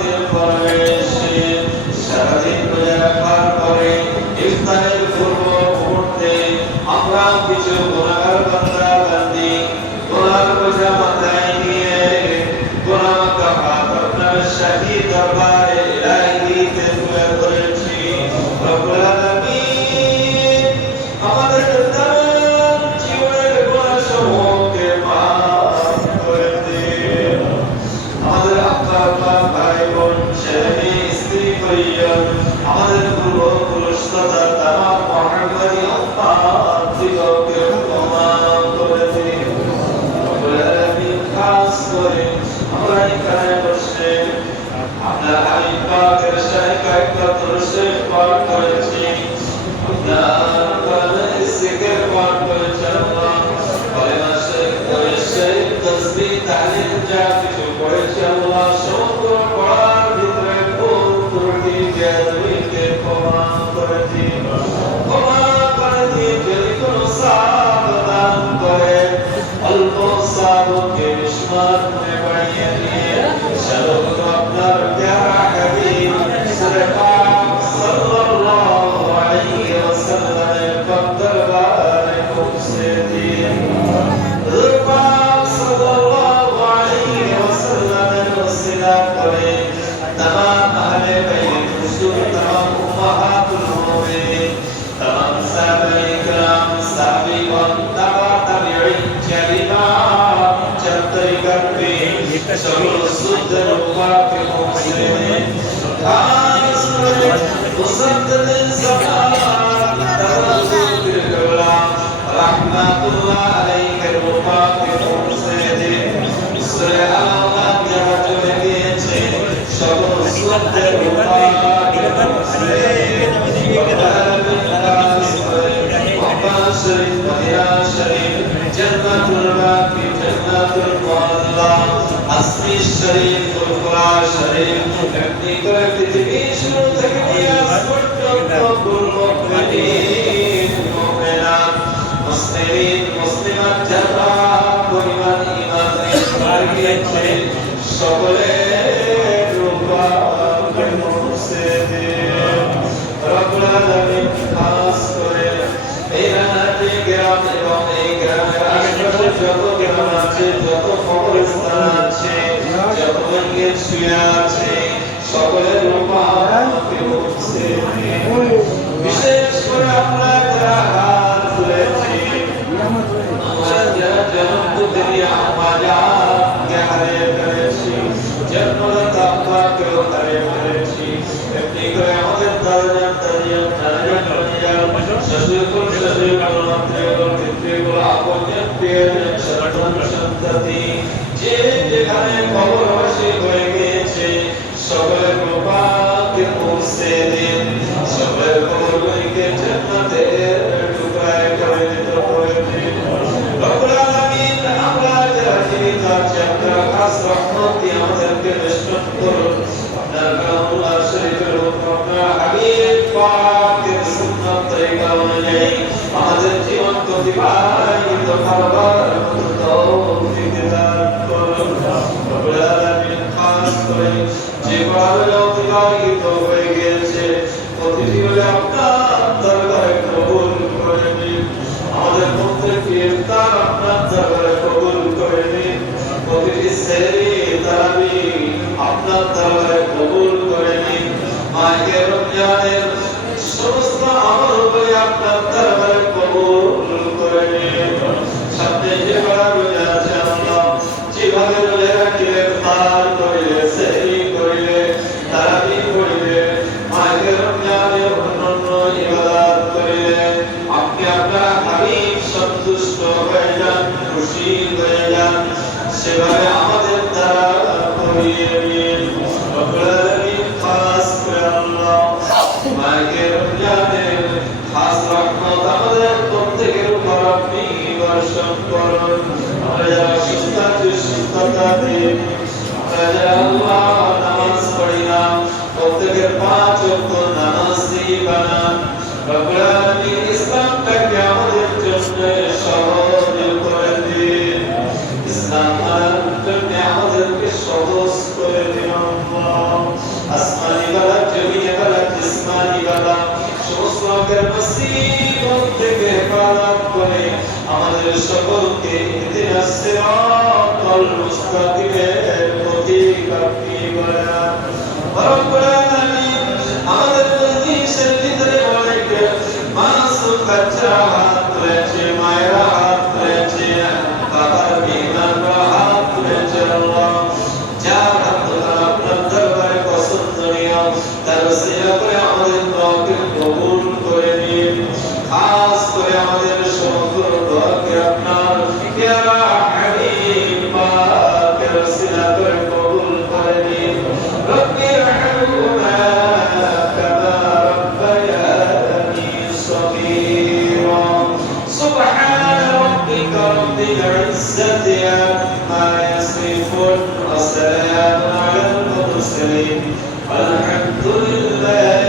নামাজের পরে সারাদিন রোজা রাখার পরে ইফতারের পূর্ব মুহূর্তে আমরা কিছু গুনাহগার বান্দা বান্দি গুনাহ বোঝা মাথায় নিয়ে গুনাহ কাফার আপনার শাহী দরবারে ইলাহিতে তুলে ধরেছি। রব্বুল আলামিন আমাদের তাম জীবনের গুনাহসমূহকে মাফ করে দিন। আমাদের আব্বা ভাই বোন ছেলে স্ত্রী পরিজন আমাদের পূর্বপুরুষ তথা তামাম মহানবী আত্মাদিগকে ক্ষমা করে দিন। রব্বুল আলামিন খাস করে আমরা এখানে বসে আপনার হাবিব পাকের শারীকায় দরুদে পাঠ করেছি, আপনার কোরআনের জিকির পাঠ করেছি। আল্লাহ কালেমা শরীফ পড়েছি, তাসবিহ তাহলিল যা কিছু পড়েছি আল্লাহ সমগ্র পড়ার ভিতরে ভুল ত্রুটি বেয়াদবিকে ক্ষমা করে দিন। ক্ষমা করে দিন, যদি কোনো সাব দান করে অল্প সাবকে বিস্মাত বাড়িয়ে দিয়ে সর্বত আপনার প্যারা হাবিব সূরা পাক সাল্লাল্লাহু আলাইহি ওয়াসাল্লামের দরবারে পৌঁছে দিন। হুজুর পাক সাল্লাল্লাহু আলাইহি ওয়াসাল্লামের ওসিলা করে तमाम আহলে বাইত রাসূল, तमाम উম্মাহাতুল মুমিনিন, तमाम সাহাবায়ে কেরাম, সাহাবীগণ, তাবিঈন, জালিমাত, তরিকার পীর, সকল সুন্নাতের উম্মাহকে পৌঁছে দিন। খাস করে মুসাদ্দিদিন জামাত তারাজুল কিবলা রাহমাতুল্লাহ আলাইহির উম্মাহকে পৌঁছে দিন। সূরা আল-আনআম যারা চলে গিয়েছে সকল সুন্নাতের উম্মাহকে পৌঁছে দিন। মক্কা শরীফ, মদিনা শরীফ, জান্নাতুল বাকি, জান্নাতুল মুআল্লা, আসমি শরীফ, কুরআন শরীফ, এমনি করে পৃথিবী শুরু থেকে নিয়ে আজ পর্যন্ত মুমিনিন, মুমিনাত, মুসলিমিন, মুসলিমাত যারা পরিমাণ ঈমান নিয়ে গিয়েছে সকলের রূপকে পৌঁছে দিন। রব্বুল আলামিন খাস করে এই রানাতে গ্রাম এবং এই গ্রামের আশেপাশে যত গ্রাম আছে, যত কবরস্থান আছে, যত মন্দির শুয়ে আছে সকলের রূপকে পৌঁছে দিন। বিশেষ করে আমরা যারা হাত তুলেছি, আমরা যারা জন্মদিনে আমাকে হারিয়ে ফেলেছি, জন্মদাত আব্বাকেও হারিয়ে ফেলেছি, এমনি করে আমাদের দাদা দাদিয়া শ্বশুর পিতৃগুলো আপনজন প্রিয়জন সন্তান সন্ততি যে যেখানে কবরবাসী হয়ে গিয়েছে সকলের রূপকে পৌঁছে দিন। সকলের কবরগুলিকে জান্নাতের টুকরায় পরিণত করে দিন। রব্বুল আলামিন আমরা যারা জীবিত আছি আপনার খাস রহমত দিয়ে আমাদেরকে বেষ্টন করুন। আপনার কালামুল্লাহ শরীফের হুকুম, আপনার হাবিব পাকের সুন্নাত তরিকা অনুযায়ী আমাদের জীবন অতিবাহিত করবার তৌফিক দান করুন। রব্বুল আলামিন খাস করে যেভাবে অতিবাহিত হয়ে গিয়েছে প্রতিটি বলে আপনার দরবারে কবুল করে নিন। আমাদের প্রত্যেককে ইফতার আপনার দরবারে কবুল করে নিন। প্রতিটি সেহরি তারাবি আপনার দরবারে কবুল করে নিন। মাহে রমজানের সমস্ত আমলগুলি আপনার দরবারে কবুল করে নিন। সামনে যে বড় রোজা আছে আল্লাহ, যেভাবে রোজা রাখিলে, ইফতার করিলে, সেহরি করিলে, তারাবি করিলে, মাহে রমজানে অন্যান্য ইবাদত করিলে আপনি আপনার হাবিব সন্তুষ্ট হয়ে যান, খুশি হয়ে যান, সেভাবে আমাদের দ্বারা করিয়ে দিন। রব্বুল আলামিন খাস করে আল্লাহ মাহে রমজানের খাস রহমত আমাদের প্রত্যেকের উপর আপনি বর্ষণ করুন। আমরা যারা সুস্থ আছি সুস্থতা দিন। আমরা যারা আল্লাহ নামাজ পড়ি না প্রত্যেকের 5 ওয়াক্ত নামাজি বানান। রব্বুল আলামিন ইসলামটাকে আমাদের জন্য সহজ করে দিন। ইসলাম আমাদেরকে সহজ করে দিন আল্লাহ। মুসিবত থেকে হেফাজত করে আমাদের সকলকে ইহদিনাস সিরাতাল মুস্তাকিমের পথিক আপনি বানান। রব্বুল আলামিন, আমাদের মজলিসের ভিতরে অনেক মাসুম বাচ্চা হাত রয়েছে, মায়েরা হাত রয়েছে, বাবার বিমানরা হাত রয়েছে। আল্লাহ, যার হাত আপনার দরবারে পছন্দনীয়, তার ওসিলা করে আমাদের দোয়াকে কবুল করে নিন। খাস করে আমাদের সমগ্র দোয়াকে আপনার প্যারা হাবিব পাকের ওসিলা করে কবুল করে নিন। রব্বি রহমহুমা কামা রব্বায়ানি সগীরা। সুবহান রাব্বিকা রব্বিল ইজ্জাতি আম্মা ইয়াসিফুন ওয়া সালামুন আলাল মুরসালিন। والحمد لله